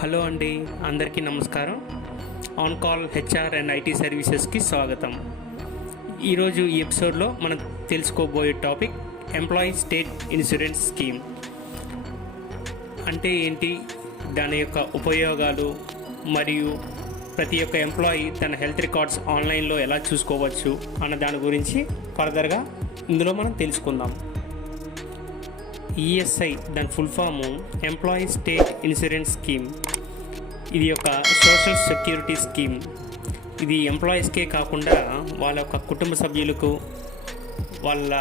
Hello అండి, అందరికీ నమస్కారం. On call HR and IT సర్వీసెస్కి స్వాగతం. ఈరోజు ఈ ఎపిసోడ్లో మనం తెలుసుకోబోయే topic employee state insurance scheme అంటే ఏంటి, దాని యొక్క ఉపయోగాలు మరియు ప్రతి ఒక్క ఎంప్లాయీ తన హెల్త్ రికార్డ్స్ ఆన్లైన్లో ఎలా చూసుకోవచ్చు అన్న దాని గురించి ఫర్దర్గా ఇందులో మనం తెలుసుకుందాం. ఈఎస్ఐ దాని full form employee state insurance scheme. ఇది ఒక సోషల్ సెక్యూరిటీ స్కీమ్. ఇది ఎంప్లాయీస్కే కాకుండా వాళ్ళ యొక్క కుటుంబ సభ్యులకు, వాళ్ళ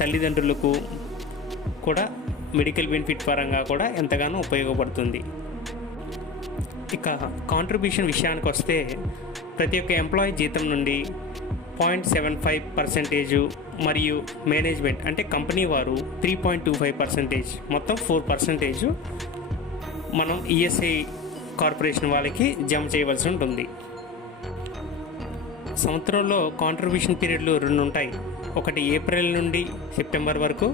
తల్లిదండ్రులకు కూడా మెడికల్ బెనిఫిట్ పరంగా కూడా ఎంతగానో ఉపయోగపడుతుంది. ఇక కాంట్రిబ్యూషన్ విషయానికి వస్తే ప్రతి ఒక్క ఎంప్లాయీ జీతం నుండి 0.75% మరియు మేనేజ్మెంట్ అంటే కంపెనీ వారు 3.25%, మొత్తం 4% మనం ఈఎస్ఐ కార్పొరేషన్ వాళ్ళకి జమ చేయవలసి ఉంటుంది. సంవత్సరంలో కాంట్రిబ్యూషన్ పీరియడ్లు 2 ఉంటాయి. ఒకటి ఏప్రిల్ నుండి సెప్టెంబర్ వరకు,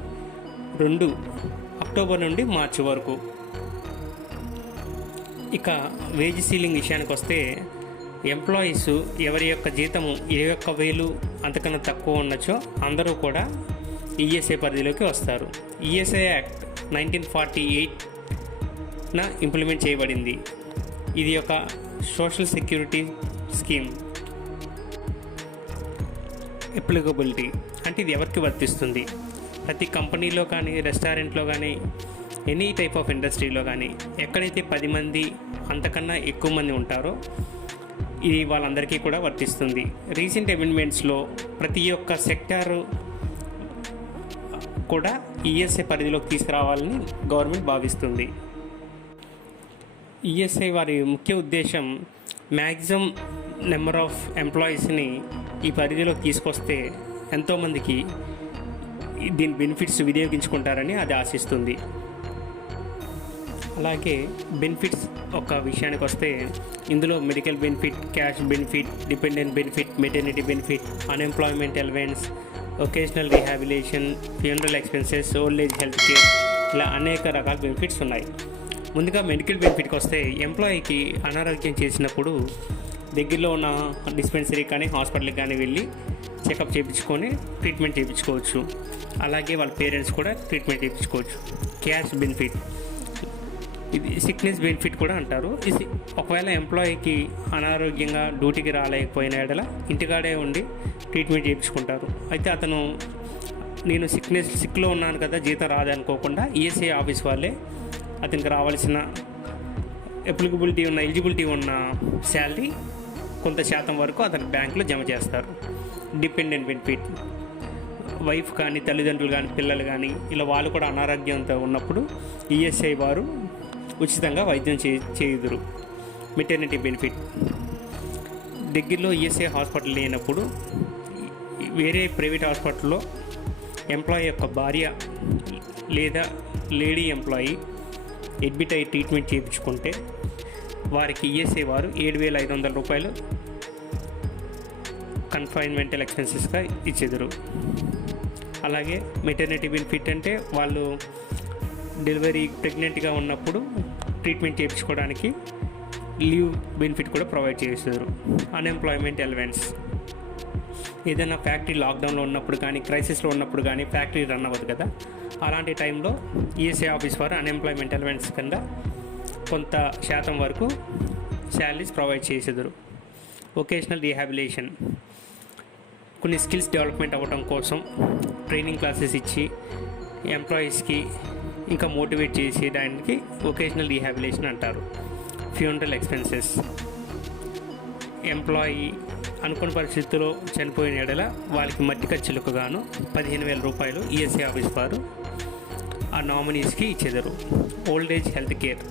2 అక్టోబర్ నుండి మార్చి వరకు. ఇక వేజ్ సీలింగ్ విషయానికి వస్తే ఎంప్లాయీస్ ఎవరి యొక్క జీతము 21,000 అంతకన్నా తక్కువ ఉండొచ్చో అందరూ కూడా ఈఎస్ఐ పరిధిలోకి వస్తారు. ఈఎస్ఐ యాక్ట్ 1948 ఇంప్లిమెంట్ చేయబడింది. ఇది ఒక సోషల్ సెక్యూరిటీ స్కీమ్. అప్లికబిలిటీ అంటే ఇది ఎవరికి వర్తిస్తుంది? ప్రతి కంపెనీలో కానీ, రెస్టారెంట్లో కానీ, ఎనీ టైప్ ఆఫ్ ఇండస్ట్రీలో కానీ ఎక్కడైతే 10 మంది అంతకన్నా ఎక్కువ మంది ఉంటారో ఇది వాళ్ళందరికీ కూడా వర్తిస్తుంది. రీసెంట్ అమెండ్మెంట్స్లో ప్రతి ఒక్క సెక్టారు కూడా ఈఎస్ఐ పరిధిలోకి తీసుకురావాలని గవర్నమెంట్ భావిస్తుంది. ఈఎస్ఐ వారి ముఖ్య ఉద్దేశం మ్యాక్సిమం నెంబర్ ఆఫ్ ఎంప్లాయీస్ని ఈ పరిధిలోకి తీసుకొస్తే ఎంతోమందికి దీని బెనిఫిట్స్ వినియోగించుకుంటారని అది ఆశిస్తుంది. అలాగే బెనిఫిట్స్ ఒక విషయానికి వస్తే ఇందులో medical benefit, cash benefit, dependent benefit, maternity benefit, unemployment allowance, vocational rehabilitation, funeral expenses, old age health care, ఇలా అనేక రకాల బెనిఫిట్స్ ఉన్నాయి. ముందుగా మెడికల్ బెనిఫిట్కి వస్తే ఎంప్లాయీకి అనారోగ్యం చేసినప్పుడు దగ్గరలో ఉన్న డిస్పెన్సరీ కానీ, హాస్పిటల్కి కానీ వెళ్ళి చెకప్ చేయించుకొని ట్రీట్మెంట్ చేయించుకోవచ్చు. అలాగే వాళ్ళ పేరెంట్స్ కూడా ట్రీట్మెంట్ చేయించుకోవచ్చు. క్యాష్ బెనిఫిట్, ఇది సిక్నెస్ బెనిఫిట్ కూడా అంటారు. ఇది ఒకవేళ ఎంప్లాయీకి అనారోగ్యంగా డ్యూటీకి రాలేకపోయిన ఎడల ఇంటికాడే ఉండి ట్రీట్మెంట్ చేయించుకుంటారు. అయితే అతను నేను సిక్లో ఉన్నాను కదా, జీతం రాదనుకోకుండా ఈఎస్ఐ ఆఫీస్ వాళ్ళే అతనికి రావాల్సిన ఎలిజిబిలిటీ ఉన్న శాలరీ కొంత శాతం వరకు అతని బ్యాంకులో జమ చేస్తారు. డిపెండెంట్ బెనిఫిట్, వైఫ్ కానీ, తల్లిదండ్రులు కానీ, పిల్లలు కానీ ఇలా వాళ్ళు కూడా అనారోగ్యంతో ఉన్నప్పుడు ఈఎస్ఐ వారు ఉచితంగా వైద్యం చేయుదురు. మెటర్నిటీ బెనిఫిట్, దగ్గరలో ఈఎస్ఐ హాస్పిటల్ లేనప్పుడు వేరే ప్రైవేట్ హాస్పిటల్లో ఎంప్లాయీ యొక్క భార్య లేదా లేడీ ఎంప్లాయీ అడ్మిట్ అయ్యి ట్రీట్మెంట్ చేయించుకుంటే వారికి ఈఎస్ఐ వారు 7,500 రూపాయలు కన్ఫైన్మెంటల్ ఎక్స్పెన్సెస్గా ఇచ్చేదురు. అలాగే మెటర్నిటీ బెనిఫిట్ అంటే వాళ్ళు ప్రెగ్నెంట్గా ఉన్నప్పుడు ట్రీట్మెంట్ చేయించుకోవడానికి లీవ్ బెనిఫిట్ కూడా ప్రొవైడ్ చేస్తారు. అన్ఎంప్లాయ్మెంట్ అలవెన్స్, ఏదైనా ఫ్యాక్టరీ లాక్డౌన్లో ఉన్నప్పుడు కానీ, క్రైసిస్లో ఉన్నప్పుడు కానీ ఫ్యాక్టరీ రన్ అవ్వదు కదా, అలాంటి టైంలో ఈఎస్ఐ ఆఫీస్ వారు అన్ఎంప్లాయ్మెంట్ అలవెన్స్ కింద కొంత శాతం వరకు శాలరీస్ ప్రొవైడ్ చేసేదారు. వొకేషనల్ రీహాబిలిటేషన్, కొన్ని స్కిల్స్ డెవలప్మెంట్ అవ్వడం కోసం ట్రైనింగ్ క్లాసెస్ ఇచ్చి ఎంప్లాయీస్కి ఇంకా మోటివేట్ చేసి దానికి వొకేషనల్ రీహాబిలిటేషన్ అంటారు. ఫ్యూనరల్ ఎక్స్పెన్సెస్, ఎంప్లాయీ అనుకున్న పరిస్థితుల్లో చనిపోయిన ఎడల వాళ్ళకి మట్టి ఖర్చులకు గాను 15,000 రూపాయలు ఈఎస్ఐ ఆఫీస్ వారు ఆ నామినీస్కి ఇచ్చేదారు. ఓల్డ్ ఏజ్ హెల్త్ కేర్,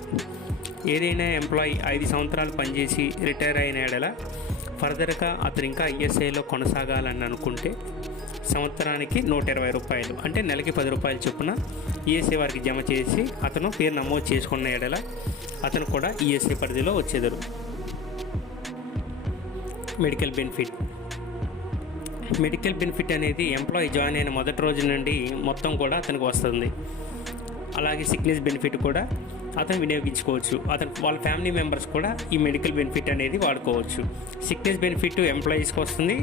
ఏదైనా ఎంప్లాయీ 5 సంవత్సరాలు పనిచేసి రిటైర్ అయిన ఎడల ఫర్దర్గా అతను ఇంకా ఈఎస్ఐలో కొనసాగాలని అనుకుంటే సంవత్సరానికి 120 రూపాయలు అంటే నెలకి 10 రూపాయలు చొప్పున ఈఎస్ఐ వారికి జమ చేసి అతను పేరు నమోదు చేసుకున్న ఎడల అతను కూడా ఈఎస్ఐ పరిధిలో వచ్చేదారు. మెడికల్ బెనిఫిట్ అనేది ఎంప్లాయీ జాయిన్ అయిన మొదటి రోజు నుండి మొత్తం కూడా అతనికి వస్తుంది. అలాగే సిక్నెస్ బెనిఫిట్ కూడా అతను వినియోగించుకోవచ్చు. వాళ్ళ ఫ్యామిలీ మెంబర్స్ కూడా ఈ మెడికల్ బెనిఫిట్ అనేది వాడుకోవచ్చు. సిక్నెస్ బెనిఫిట్ ఎంప్లాయీస్కి వస్తుంది,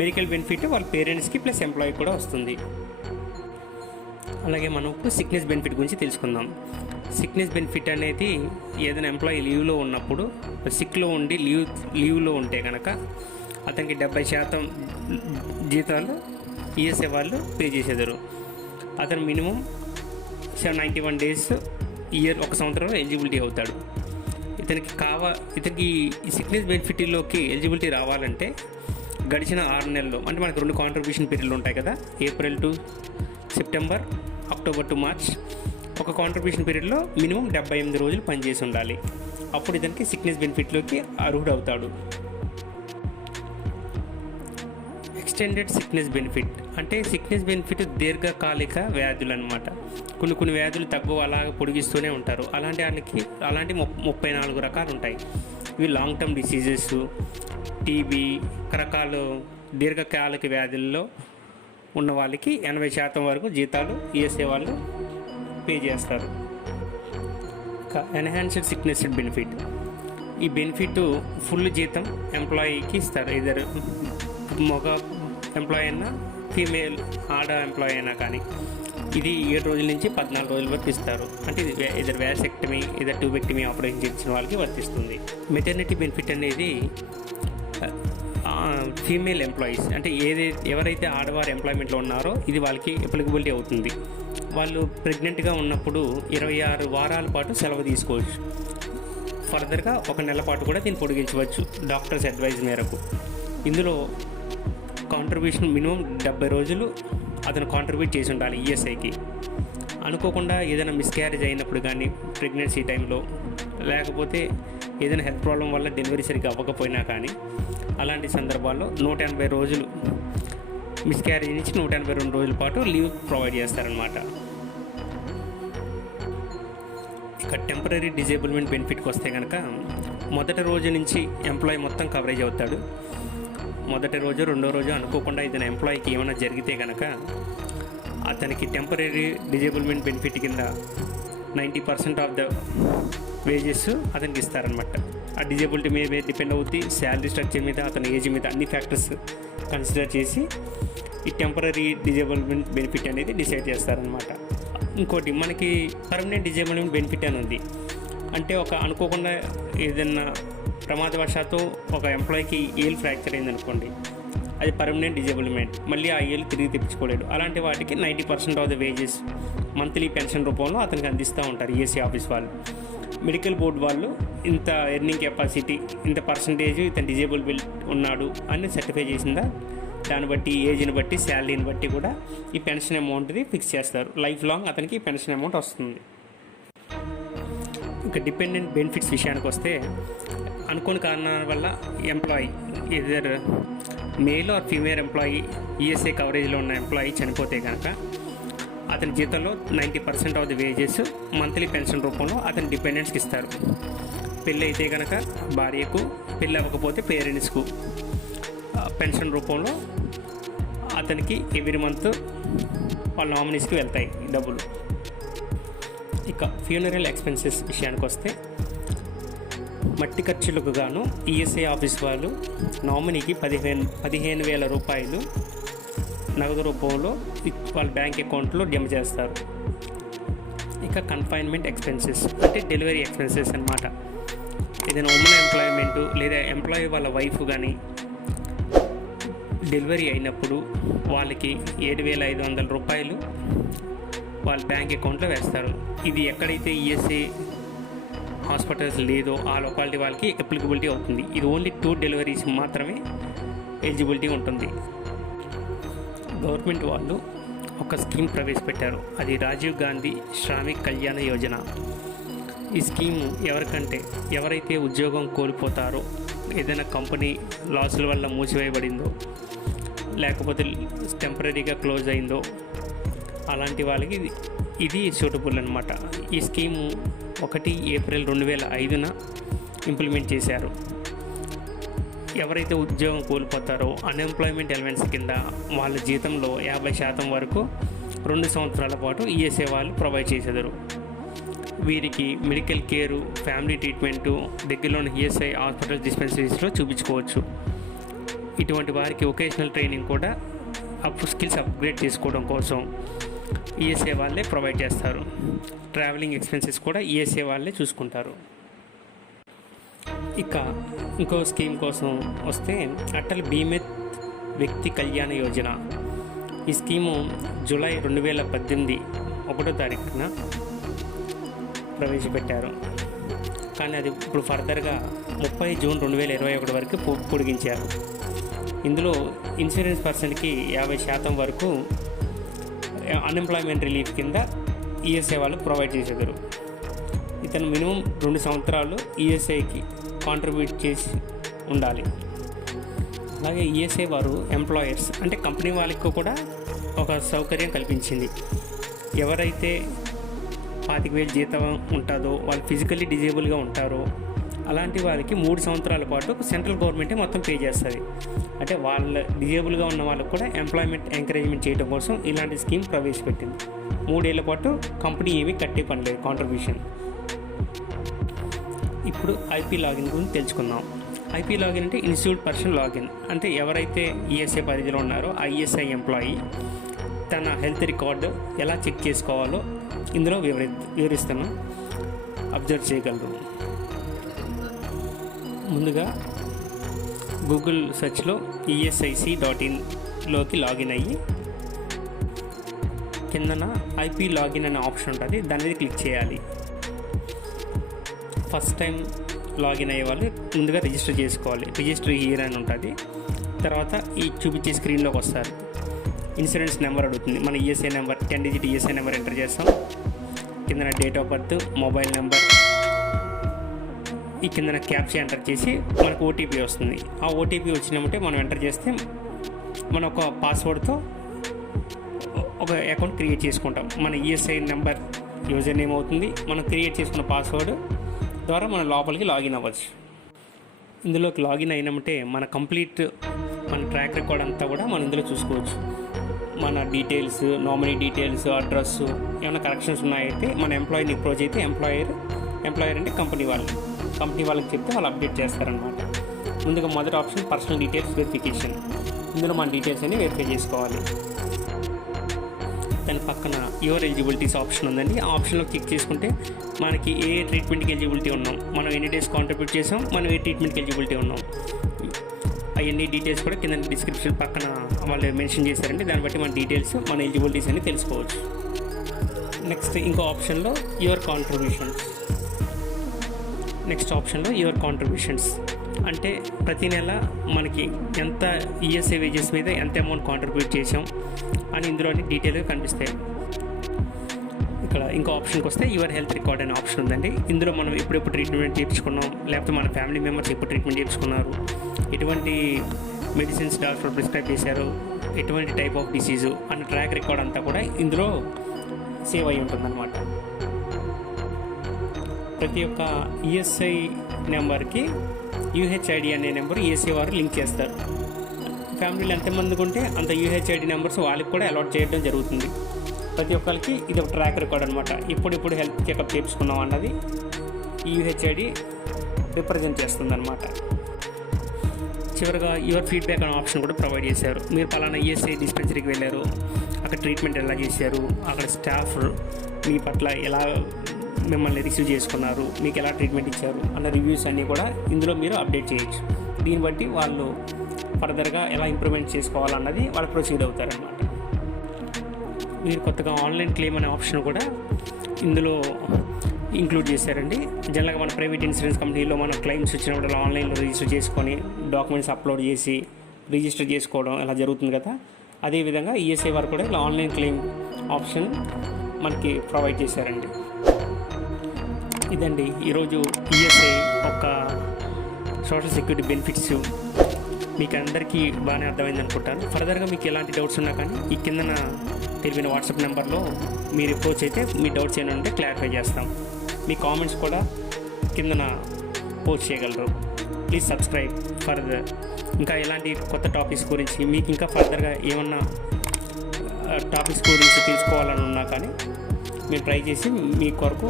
మెడికల్ బెనిఫిట్ వాళ్ళ పేరెంట్స్కి ప్లస్ ఎంప్లాయీ కూడా వస్తుంది. అలాగే మనం ఇప్పుడు సిక్నెస్ బెనిఫిట్ గురించి తెలుసుకుందాం. సిక్నెస్ బెనిఫిట్ అనేది ఏదైనా ఎంప్లాయీ లీవ్లో ఉన్నప్పుడు, సిక్లో ఉండి లీవ్లో ఉంటే కనుక అతనికి 70% జీతాలు ఈఎస్ఐ వాళ్ళు పే చేసేదారు. అతను మినిమం 91 డేస్ ఒక సంవత్సరంలో ఎలిజిబిలిటీ అవుతాడు. ఇతనికి ఈ సిక్నెస్ బెనిఫిట్లోకి ఎలిజిబిలిటీ రావాలంటే గడిచిన 6 నెలల్లో, అంటే మనకు 2 కాంట్రిబ్యూషన్ పీరియడ్లు ఉంటాయి కదా, April to September, October to March. ఒక కాంట్రిబ్యూషన్ పీరియడ్లో మినిమం 78 రోజులు పనిచేసి ఉండాలి. అప్పుడు ఇతనికి సిక్నెస్ బెనిఫిట్లోకి అర్హుడు అవుతాడు. ఎక్స్టెండెడ్ సిక్నెస్ బెనిఫిట్ అంటే సిక్నెస్ బెనిఫిట్ దీర్ఘకాలిక వ్యాధులు అనమాట. కొన్ని వ్యాధులు తగ్గు అలాగే పొడిగిస్తూనే ఉంటారు. అలాంటి 34 రకాలు ఉంటాయి. ఇవి లాంగ్ టర్మ్ డిసీజెస్, టీబీ, రకరకాల దీర్ఘకాలిక వ్యాధుల్లో ఉన్న వాళ్ళకి 80% వరకు జీతాలు ఈఎస్ఐ వాళ్ళు పే చేస్తారు. ఎన్హాన్స్డ్ సిక్నెస్ బెనిఫిట్, ఈ బెనిఫిట్ ఫుల్ జీతం ఎంప్లాయీకి ఇస్తారు. ఇద్దరు మగ ఎంప్లాయీ అయినా, ఫీమేల్ ఆడ ఎంప్లాయీ అయినా కానీ ఇది 7 రోజుల నుంచి 14 రోజుల వరకు ఇస్తారు. అంటే ఇది ఇద్దరు వ్యాసెక్టమీ, ఇద్దరు ట్యూబెక్టమీ ఆపరేషన్ చేసిన వాళ్ళకి వర్తిస్తుంది. మెటర్నిటీ బెనిఫిట్ అనేది ఫీమేల్ ఎంప్లాయీస్, అంటే ఎవరైతే ఆడవారు ఎంప్లాయ్మెంట్లో ఉన్నారో ఇది వాళ్ళకి అప్లికబిలిటీ అవుతుంది. వాళ్ళు ప్రెగ్నెంట్గా ఉన్నప్పుడు 26 వారాల పాటు సెలవు తీసుకోవచ్చు. ఫర్దర్గా 1 నెల పాటు కూడా దీన్ని పొడిగించవచ్చు డాక్టర్స్ అడ్వైజ్ మేరకు. ఇందులో కాంట్రిబ్యూషన్ మినిమం 70 రోజులు అతను కాంట్రిబ్యూట్ చేసి ఉండాలి ఈఎస్ఐకి. అనుకోకుండా ఏదైనా మిస్క్యారేజ్ అయినప్పుడు కానీ, ప్రెగ్నెన్సీ టైంలో, లేకపోతే ఏదైనా హెల్త్ ప్రాబ్లం వల్ల డెలివరీ సరిగ్గా అవ్వకపోయినా కానీ, అలాంటి సందర్భాల్లో 180 రోజులు, మిస్క్యారేజ్ నుంచి 182 రోజుల పాటు లీవ్ ప్రొవైడ్ చేస్తారనమాట. ఇక టెంపరీ డిజేబుల్మెంట్ బెనిఫిట్కి వస్తే కనుక మొదటి రోజు నుంచి ఎంప్లాయీ మొత్తం కవరేజ్ అవుతాడు. మొదటి రోజు, రెండో రోజు అనుకోకుండా ఏదైనా ఎంప్లాయీకి ఏమైనా జరిగితే కనుక అతనికి టెంపరీ డిజేబుల్మెంట్ బెనిఫిట్ కింద 90% ఆఫ్ ద వేజెస్ అతనికి ఇస్తారనమాట. ఆ డిజేబిలిటీ మీద డిపెండ్ అవుతుంది, శాలరీ స్ట్రక్చర్ మీద, అతని ఏజ్ మీద, అన్ని ఫ్యాక్టర్స్ కన్సిడర్ చేసి ఈ టెంపరీ డిజేబుల్మెంట్ బెనిఫిట్ అనేది డిసైడ్ చేస్తారనమాట. ఇంకోటి మనకి పర్మనెంట్ డిజేబుల్మెంట్ బెనిఫిట్ అని ఉంది. అంటే అనుకోకుండా ఏదైనా ప్రమాదవశాత్తు ఒక ఎంప్లాయీకి ఏల్ ఫ్రాక్చర్ అయిందనుకోండి, అది పర్మనెంట్ డిజేబుల్మెంట్, మళ్ళీ ఆ ఏలు తిరిగి తెప్పించుకోలేడు. అలాంటి వాటికి 90% of the wages monthly pension రూపంలో అతనికి అందిస్తూ ఉంటారు ఈఎస్ఐ ఆఫీస్ వాళ్ళు. మెడికల్ బోర్డు వాళ్ళు ఇంత ఎర్నింగ్ కెపాసిటీ, ఇంత పర్సంటేజ్ ఇతను డిజేబుల్ ఉన్నాడు అని సర్టిఫై చేసిందా, దాన్ని బట్టి, ఏజ్ని బట్టి, శాలరీని బట్టి కూడా ఈ పెన్షన్ అమౌంట్ది ఫిక్స్ చేస్తారు. లైఫ్ లాంగ్ అతనికి పెన్షన్ అమౌంట్ వస్తుంది. ఇంకా డిపెండెంట్ బెనిఫిట్స్ విషయానికి వస్తే, అనుకోని కారణాల వల్ల employee either male or female employee ESI కవరేజ్లో ఉన్న ఎంప్లాయీ చనిపోతే కనుక అతని జీతంలో 90% of the wages monthly pension రూపంలో అతని డిపెండెంట్స్కి ఇస్తారు. పెళ్ళి అయితే కనుక భార్యకు, పెళ్ళి అవ్వకపోతే పేరెంట్స్కు పెన్షన్ రూపంలో అతనికి ఎవ్రీ మంత్ వాళ్ళ నామినీస్కి వెళ్తాయి డబ్బులు. ఇక ఫ్యూనరల్ ఎక్స్పెన్సెస్ విషయానికి వస్తే, మట్టి ఖర్చులకు గాను ఈఎస్ఐ ఆఫీస్ వాళ్ళు నామినీకి 15,000 రూపాయలు నగదు రూపంలో వాళ్ళ బ్యాంక్ అకౌంట్లో జమ చేస్తారు. ఇక కన్ఫైన్మెంట్ ఎక్స్పెన్సెస్ అంటే డెలివరీ ఎక్స్పెన్సెస్ అన్నమాట. ఏదైనా ఉమెన్ ఎంప్లాయ్మెంటు లేదా ఎంప్లాయీ వాళ్ళ వైఫ్ కానీ డెలివరీ అయినప్పుడు వాళ్ళకి 7,500 రూపాయలు వాళ్ళ బ్యాంక్ అకౌంట్లో వేస్తారు. ఇది ఎక్కడైతే ఈఎస్ఐ హాస్పిటల్స్ లేదో ఆ లొకాలిటీ వాళ్ళకి అప్లికబిలిటీ అవుతుంది. ఇది ఓన్లీ 2 డెలివరీస్ మాత్రమే ఎలిజిబిలిటీ ఉంటుంది. గవర్నమెంట్ వాళ్ళు ఒక స్కీమ్ ప్రవేశపెట్టారు, అది రాజీవ్ గాంధీ శ్రామిక్ కళ్యాణ యోజన. ఈ స్కీము ఎవరైతే ఉద్యోగం కోల్పోతారో, ఏదైనా కంపెనీ లాసుల వల్ల మూసివేయబడిందో, లేకపోతే టెంపరీగా క్లోజ్ అయిందో, అలాంటి వాళ్ళకి ఇది సూటబుల్ అనమాట. ఈ స్కీము 1 ఏప్రిల్ 2005 ఇంప్లిమెంట్ చేశారు. ఎవరైతే ఉద్యోగం కోల్పోతారో అన్ఎంప్లాయ్మెంట్ అలవెన్స్ కింద వాళ్ళ జీతంలో 50% వరకు 2 సంవత్సరాల పాటు ఈఎస్ఐ వాళ్ళు ప్రొవైడ్ చేసేదారు. వీరికి మెడికల్ కేరు, ఫ్యామిలీ ట్రీట్మెంటు దగ్గరలోని ఈఎస్ఐ హాస్పిటల్ డిస్పెన్సరీస్లో చూపించుకోవచ్చు. ఇటువంటి వారికి వొకేషనల్ ట్రైనింగ్ కూడా స్కిల్స్ అప్గ్రేడ్ చేసుకోవడం కోసం ఈఎస్ఐ వాళ్ళే ప్రొవైడ్ చేస్తారు. ట్రావెలింగ్ ఎక్స్పెన్సెస్ కూడా ఈఎస్ఐ వాళ్ళే చూసుకుంటారు. ఇక ఇంకో స్కీమ్ కోసం వస్తే అటల్ బీమిత్ వ్యక్తి కళ్యాణ యోజన. ఈ స్కీము జూలై 2018 1వ తారీఖున ప్రవేశపెట్టారు. కానీ అది ఇప్పుడు ఫర్దర్గా 30 జూన్ 2021 వరకు పొడిగించారు. ఇందులో ఇన్సూరెన్స్ పర్సన్కి 50% వరకు అన్ఎంప్లాయ్మెంట్ రిలీఫ్ కింద ఈఎస్ఐ వాళ్ళు ప్రొవైడ్ చేసేదారు. ఇతను మినిమం 2 సంవత్సరాలు ఈఎస్ఐకి కాంట్రిబ్యూట్ చేసి ఉండాలి. అలాగే ఈఎస్ఐ వారు ఎంప్లాయర్స్ అంటే కంపెనీ వాళ్ళకి కూడా ఒక సౌకర్యం కల్పించింది. ఎవరైతే 25,000 జీతం ఉంటుందో, వాళ్ళు ఫిజికల్లీ డిజేబుల్గా ఉంటారో అలాంటి వారికి 3 సంవత్సరాల పాటు సెంట్రల్ గవర్నమెంటే మొత్తం పే చేస్తుంది. అంటే వాళ్ళ డిజేబుల్గా ఉన్న వాళ్ళకు కూడా ఎంప్లాయ్మెంట్ ఎంకరేజ్మెంట్ చేయడం కోసం ఇలాంటి స్కీమ్ ప్రవేశపెట్టింది. 3 ఏళ్ల పాటు కంపెనీ ఏమీ కట్టే పని లేదు కాంట్రిబ్యూషన్. ఇప్పుడు ఐపీ లాగిన్ గురించి తెలుసుకుందాం. ఐపీ లాగిన్ అంటే ఇన్స్టిట్యూట్ పర్సన్ లాగిన్. అంటే ఎవరైతే ఈఎస్ఐ పరిధిలో ఉన్నారో ఆ ఈఎస్ఐ ఎంప్లాయీ తన హెల్త్ రికార్డు ఎలా చెక్ చేసుకోవాలో ఇందులో వివరిస్తాను, అబ్జర్వ్ చేయగలరు. ముందుగా గూగుల్ సెర్చ్లో ESIC.in లాగిన్ అయ్యి కిందన ఐపీ లాగిన్ అనే ఆప్షన్ ఉంటుంది, దాని మీద క్లిక్ చేయాలి. ఫస్ట్ టైం లాగిన్ అయ్యే వాళ్ళు ముందుగా రిజిస్టర్ చేసుకోవాలి. రిజిస్టర్ హియర్ అని ఉంటుంది. తర్వాత ఈ చూపించే స్క్రీన్లోకి వస్తారు. ఇన్సూరెన్స్ నెంబర్ అడుగుతుంది. మన ESI number 10 digit ESI number enter చేస్తాం. కిందన date of birth, mobile number, ఈ కిందన క్యాప్చా ఎంటర్ చేసి మనకు ఓటీపీ వస్తుంది. ఆ ఓటీపీ వచ్చినామంటే మనం ఎంటర్ చేస్తే మన ఒక పాస్వర్డ్తో ఒక అకౌంట్ క్రియేట్ చేసుకుంటాం. మన ఈఎస్ఐ నెంబర్ యూజర్ నేమ్ అవుతుంది. మనం క్రియేట్ చేసుకున్న పాస్వర్డ్ ద్వారా మన లోపలికి లాగిన్ అవ్వచ్చు. ఇందులోకి లాగిన్ అయినామంటే మన కంప్లీట్ మన ట్రాక్ రికార్డ్ అంతా కూడా మనం ఇందులో చూసుకోవచ్చు. మన డీటెయిల్స్, నామినీ డీటెయిల్స్, అడ్రస్, ఏమైనా కరెక్షన్స్ ఉన్నాయంటే మన ఎంప్లాయీని అప్రోచ్ అయితే ఎంప్లాయర్ అంటే కంపెనీ వాళ్ళకి చెప్తే వాళ్ళు అప్డేట్ చేస్తారనమాట. ముందుగా మొదటి ఆప్షన్ పర్సనల్ డీటెయిల్స్ వెరిఫికేషన్. ఇందులో మన డీటెయిల్స్ అన్ని వెరిఫై చేసుకోవాలి. దాని పక్కన యువర్ ఎలిజిబిలిటీస్ ఆప్షన్ ఉందండి. ఆ ఆప్షన్లో క్లిక్ చేసుకుంటే మనకి ఏ ట్రీట్మెంట్కి ఎలిజిబిలిటీ ఉన్నాం, మనం ఎన్ని డేస్ కాంట్రిబ్యూట్ చేసాం, మనం ఏ ట్రీట్మెంట్కి ఎలిజిబిలిటీ ఉన్నాం, అవన్నీ డీటెయిల్స్ కూడా కింద డిస్క్రిప్షన్ పక్కన వాళ్ళు మెన్షన్ చేశారండి. దాన్ని బట్టి మన డీటెయిల్స్, మన ఎలిజిబిలిటీస్ అన్ని తెలుసుకోవచ్చు. నెక్స్ట్ ఇంకో ఆప్షన్లో యువర్ కాంట్రిబ్యూషన్స్ అంటే ప్రతి నెల మనకి ఎంత ఈఎస్ఐ వేజెస్ మీద ఎంత అమౌంట్ కాంట్రిబ్యూట్ చేసాం అని ఇందులోని డీటెయిల్గా కనిపిస్తాయి. ఇక్కడ ఇంకో ఆప్షన్కి వస్తే యువర్ హెల్త్ రికార్డ్ అనే ఆప్షన్ ఉందండి. ఇందులో మనం ఎప్పుడెప్పుడు ట్రీట్మెంట్ చేయించుకున్నాం, లేకపోతే మన ఫ్యామిలీ మెంబర్స్ ఎప్పుడు ట్రీట్మెంట్ చేయించుకున్నారు, ఎటువంటి మెడిసిన్స్ డాక్టర్ ప్రిస్క్రైబ్ చేశారు, ఎటువంటి టైప్ ఆఫ్ డిసీజు అన్న ట్రాక్ రికార్డ్ అంతా కూడా ఇందులో సేవ్ అయి ఉంటుందన్నమాట. ప్రతి ఒక్క ఈఎస్ఐ నెంబర్కి యూహెచ్ఐడి అనే నెంబర్ ఈఎస్ఐ వారు లింక్ చేస్తారు. ఫ్యామిలీలో ఎంతమందికి ఉంటే అంత యూహెచ్ఐడి నెంబర్స్ వాళ్ళకి కూడా అలాట్ చేయడం జరుగుతుంది. ప్రతి ఒక్కరికి ఇది ఒక ట్రాక్ రికార్డ్ అనమాట. ఇప్పుడు హెల్త్ చెకప్ చేయించుకున్నాం అన్నది ఈ యూహెచ్ఐడి రిప్రజెంట్ చేస్తుంది అనమాట. చివరిగా యువర్ ఫీడ్బ్యాక్ అనే ఆప్షన్ కూడా ప్రొవైడ్ చేశారు. మీరు పలానా ఈఎస్ఐ డిస్పెన్సరీకి వెళ్ళారు, అక్కడ ట్రీట్మెంట్ ఎలా చేశారు, అక్కడ స్టాఫ్ మీ పట్ల ఎలా మిమ్మల్ని రిసీవ్ చేసుకున్నారు, మీకు ఎలా ట్రీట్మెంట్ ఇచ్చారు అన్న రివ్యూస్ అన్నీ కూడా ఇందులో మీరు అప్డేట్ చేయొచ్చు. దీన్ని బట్టి వాళ్ళు ఫర్దర్గా ఎలా ఇంప్రూవ్మెంట్ చేసుకోవాలన్నది వాళ్ళు ప్రొసీడ్ అవుతారనమాట. మీరు కొత్తగా ఆన్లైన్ క్లెయిమ్ అనే ఆప్షన్ కూడా ఇందులో ఇంక్లూడ్ చేశారండి. జనరల్గా మన ప్రైవేట్ ఇన్సూరెన్స్ కంపెనీలో మన క్లెయిమ్స్ వచ్చినప్పుడు ఆన్లైన్లో రిజిస్టర్ చేసుకొని డాక్యుమెంట్స్ అప్లోడ్ చేసి రిజిస్టర్ చేసుకోవడం ఇలా జరుగుతుంది కదా. అదేవిధంగా ఈఎస్ఐ వారు కూడా ఇలా ఆన్లైన్ క్లెయిమ్ ఆప్షన్ మనకి ప్రొవైడ్ చేశారండి. ఇదండి ఈరోజు ఈఎస్ఐ ఒక సోషల్ సెక్యూరిటీ బెనిఫిట్స్ మీకు అందరికీ బాగానే అర్థమైంది అనుకుంటాను. ఫర్దర్గా మీకు ఎలాంటి డౌట్స్ ఉన్నా కానీ ఈ కిందన తెలిపిన వాట్సాప్ నెంబర్లో మీరు అప్రోచ్ అయితే మీ డౌట్స్ ఏమైనా ఉంటే క్లారిఫై చేస్తాం. మీ కామెంట్స్ కూడా కిందన పోస్ట్ చేయగలరు. Please subscribe further. ఇంకా ఎలాంటి కొత్త టాపిక్స్ గురించి మీకు ఇంకా ఫర్దర్గా ఏమన్నా టాపిక్స్ గురించి తెలుసుకోవాలని ఉన్నా కానీ మీరు ట్రై చేసి మీ కొరకు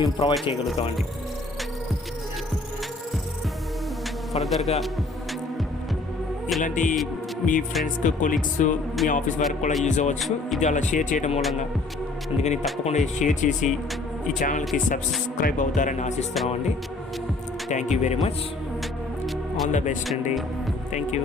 మేము ప్రొవైడ్ చేయగలుగుతామండి. ఫర్దర్గా ఇలాంటి మీ ఫ్రెండ్స్కి, కొలీగ్స్, మీ ఆఫీస్ వారికి కూడా యూజ్ అవ్వచ్చు ఇది అలా షేర్ చేయడం మూలంగా. అందుకని తప్పకుండా షేర్ చేసి ఈ ఛానల్కి సబ్స్క్రైబ్ అవుతారని ఆశిస్తున్నామండి. Thank you very much. All the best అండి. Thank you.